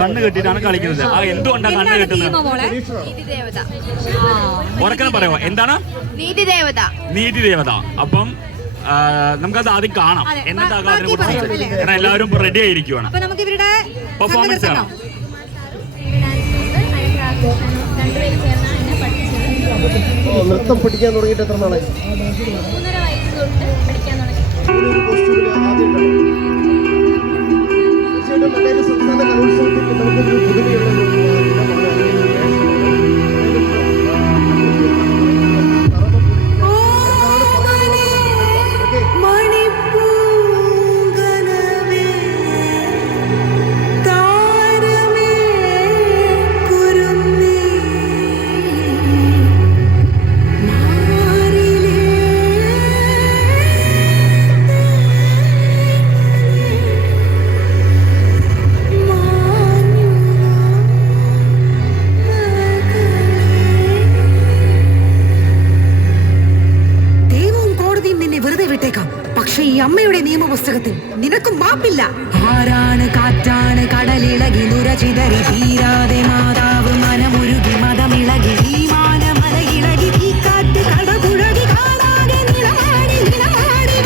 കണ്ണ് കെട്ടിയിട്ടാണ് കളിക്കുന്നത്. എന്തുകൊണ്ടാണ് കണ്ണ് കെട്ടുന്നത്? ഉറക്കെ പറയുമോ? എന്താണ്? നീതി ദേവത. അപ്പം നമുക്കത് ആദ്യം കാണാം, എന്നിട്ടാകാം അതിനെ കുറിച്ച്. കാരണം എല്ലാവരും റെഡി ആയിരിക്കുവാണ്. പെർഫോമൻസ് കാണാം. നൃത്തം പഠിക്കാൻ തുടങ്ങിയിട്ട് എത്ര നാളായി? സംസ്ഥാന കലോത്സവത്തിൽ നമുക്കൊരു പുതുമയുള്ള പക്ഷെ ഈ അമ്മയുടെ നിയമപുസ്തകത്തിൽ നിനക്കും മാപ്പില്ല. ആരാണ് കാറ്റാണ് കടലിളകി നുരചിതറി തീരാതെ മാതാവ് മനമുരുകി മതമിളകി ഈ മാനമലയിളകി ഈ കാറ്റ് കടപുഴകി കാണാതെ നിലമാടി നിലമാടി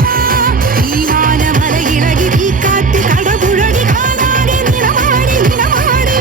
ഈ മാനമലയിളകി ഈ കാറ്റ് കടപുഴകി കാണാതെ നിലമാടി നിലമാടി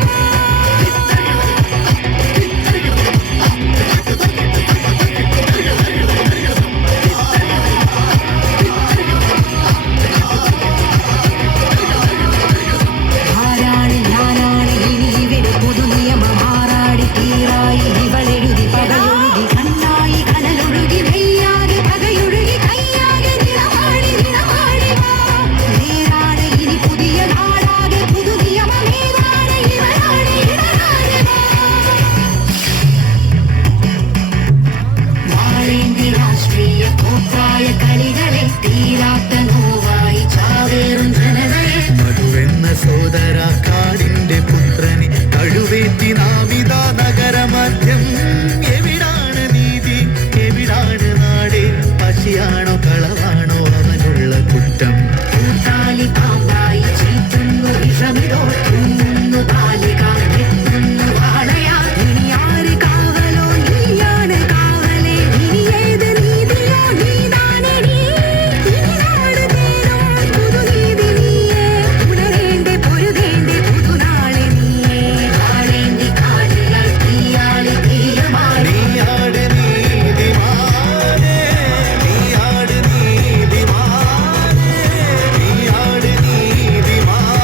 സോദര കാടിന്റെ പുത്രനെ കഴുവേറ്റി നാമിത നഗരമധ്യം. എവിടാണ് നീതി, എവിടാണ് നാട്? പശിയാണോ കളവാണോ അവനുള്ള കുറ്റം? കൂട്ടാലി പാമ്പായി ചീറ്റുന്നു വിഷമിതോ തുന്നുന്നു ബാലിക എത്തുന്നു വാളയാ. ഇനി ആര് കാവലോ? നീയാണ് കാവലേ. ഇനി ഏത് നീതിയോ? നീതാനെ നീ. ഇനി നാട് തീരും പുതുനീതി നീയേ. ഉണരേണ്ടേ പൊരുതേണ്ടേ പുതുനാളെ നീയേ. വാഴേന്തി കാലുകൾ തീയാളി തീരമാടി. നീയാട് നീതിമാനേ, നീയാട് നീതിമാനേ, നീയാട് നീതിമാനേ.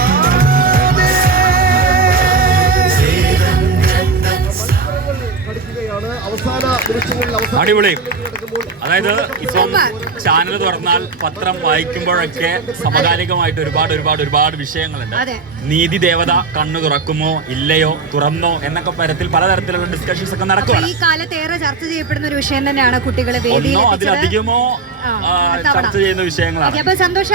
കളിക്കുകയാണ് അവസാന നിമിഷങ്ങളിൽ. അടിപൊളി. അതായത് ഇപ്പം ചാനൽ തുറന്നാൽ പത്രം വായിക്കുമ്പോഴൊക്കെ സമകാലികമായിട്ട് ഒരുപാട് വിഷയങ്ങളുണ്ട്. നീതി ദേവത കണ്ണു തുറക്കുമോ ഇല്ലയോ, തുറന്നോ എന്നൊക്കെ പലതരത്തിലുള്ള ഡിസ്കഷൻസ് ഒക്കെ നടക്കുകയാണ്. ഈ കാലത്ത് ഏറെ ചർച്ച ചെയ്യപ്പെടുന്ന ഒരു വിഷയം തന്നെയാണ് കുട്ടികളെ ഒന്നോ അതിലധികമോ ചർച്ച ചെയ്യുന്ന വിഷയങ്ങളാണ്. സന്തോഷം.